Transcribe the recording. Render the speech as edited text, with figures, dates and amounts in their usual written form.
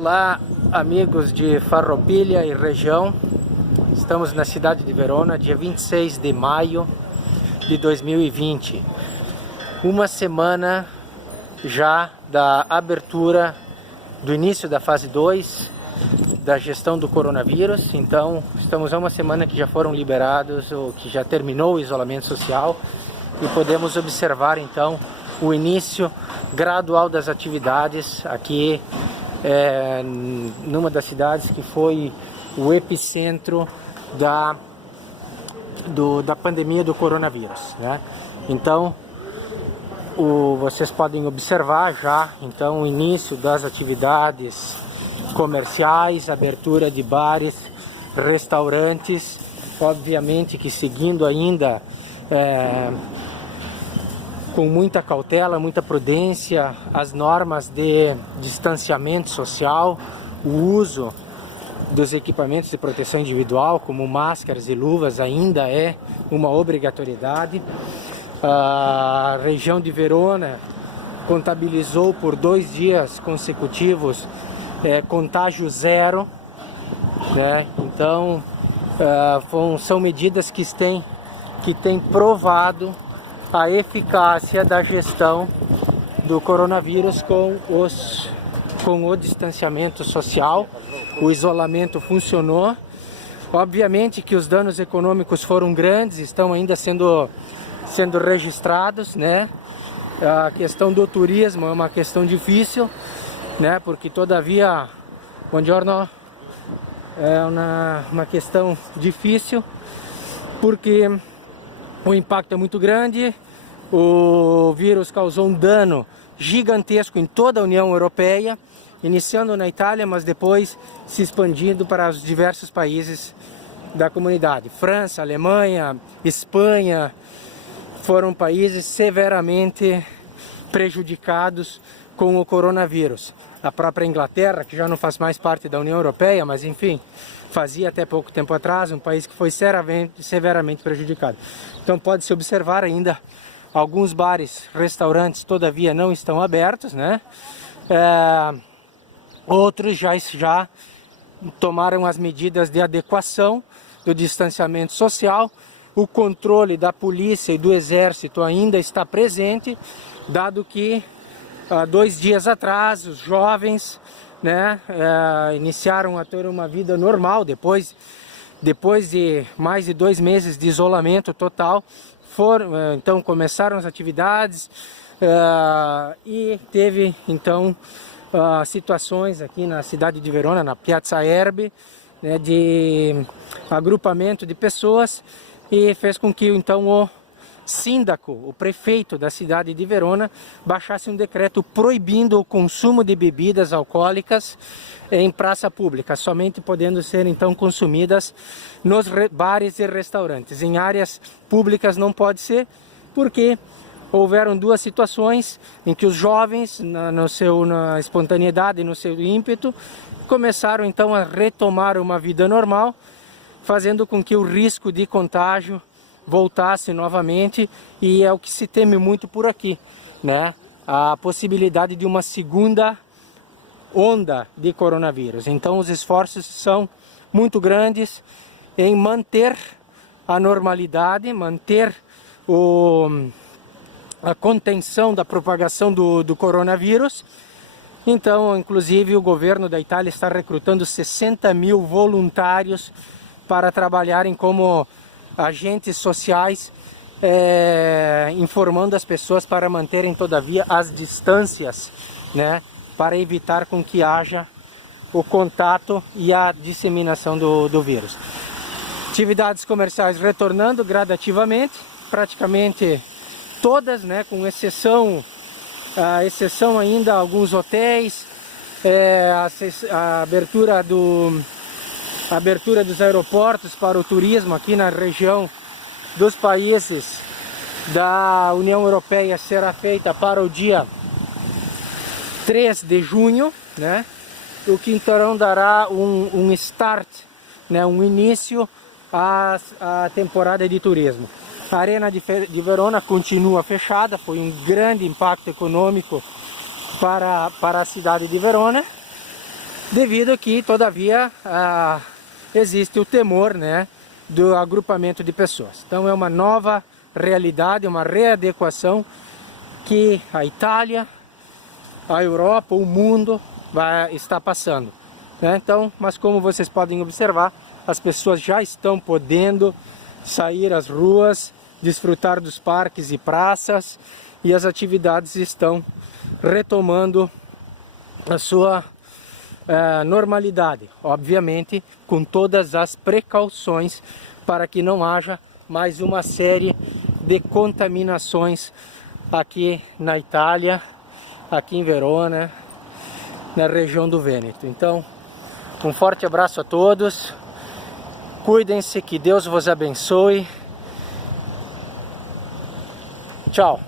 Olá, amigos de Farroupilha e região. Estamos na cidade de Verona, dia 26 de maio de 2020. Uma semana já da abertura do início da fase 2 da gestão do coronavírus. Então, estamos há uma semana que já foram liberados, ou que já terminou o isolamento social, e podemos observar então o início gradual das atividades aqui numa das cidades que foi o epicentro da pandemia do coronavírus, né? Então, vocês podem observar já então o início das atividades comerciais, abertura de bares, restaurantes, obviamente que seguindo ainda com muita cautela, muita prudência, as normas de distanciamento social, o uso dos equipamentos de proteção individual, como máscaras e luvas, ainda é uma obrigatoriedade. A região de Verona contabilizou por 2 dias consecutivos contágio zero, né? Então, são medidas que têm provado a eficácia da gestão do coronavírus com o distanciamento social. O isolamento funcionou. Obviamente que os danos econômicos foram grandes, estão ainda sendo registrados, né? A questão do turismo é uma questão difícil, né? Porque todavia, buongiorno, é uma questão difícil, porque o impacto é muito grande. O vírus causou um dano gigantesco em toda a União Europeia, iniciando na Itália, mas depois se expandindo para os diversos países da comunidade. França, Alemanha, Espanha foram países severamente prejudicados com o coronavírus. A própria Inglaterra, que já não faz mais parte da União Europeia, mas enfim, fazia até pouco tempo atrás, um país que foi severamente prejudicado. Então pode-se observar ainda alguns bares, restaurantes, todavia não estão abertos, né? Outros já tomaram as medidas de adequação do distanciamento social. O controle da polícia e do exército ainda está presente, dado que 2 dias atrás os jovens, né, iniciaram a ter uma vida normal depois de mais de 2 meses de isolamento total. Então começaram as atividades e teve então situações aqui na cidade de Verona, na Piazza Erbe, né, de agrupamento de pessoas, e fez com que então o síndaco, o prefeito da cidade de Verona, baixasse um decreto proibindo o consumo de bebidas alcoólicas em praça pública, somente podendo ser então consumidas nos bares e restaurantes. Em áreas públicas não pode ser, porque houveram 2 situações em que os jovens, na espontaneidade e no seu ímpeto, começaram então a retomar uma vida normal, fazendo com que o risco de contágio voltasse novamente, e é o que se teme muito por aqui, né? A possibilidade de uma segunda onda de coronavírus. Então os esforços são muito grandes em manter a normalidade, manter a contenção da propagação do coronavírus. Então, inclusive, o governo da Itália está recrutando 60 mil voluntários para trabalharem como agentes sociais, informando as pessoas para manterem todavia as distâncias, né, para evitar com que haja o contato e a disseminação do vírus. Atividades comerciais retornando gradativamente, praticamente todas, né, com exceção ainda alguns hotéis, a abertura dos aeroportos para o turismo aqui na região dos países da União Europeia será feita para o dia 3 de junho, né? O que então dará um start, né, um início à temporada de turismo. A Arena de Verona continua fechada, foi um grande impacto econômico para a cidade de Verona. devido que, todavia, existe o temor, né, do agrupamento de pessoas. Então é uma nova realidade, uma readequação que a Itália, a Europa, o mundo está passando, né? Então, mas como vocês podem observar, as pessoas já estão podendo sair às ruas, desfrutar dos parques e praças, e as atividades estão retomando a sua normalidade, obviamente com todas as precauções para que não haja mais uma série de contaminações aqui na Itália, aqui em Verona, na região do Vêneto. Então, um forte abraço a todos, cuidem-se, que Deus vos abençoe, tchau!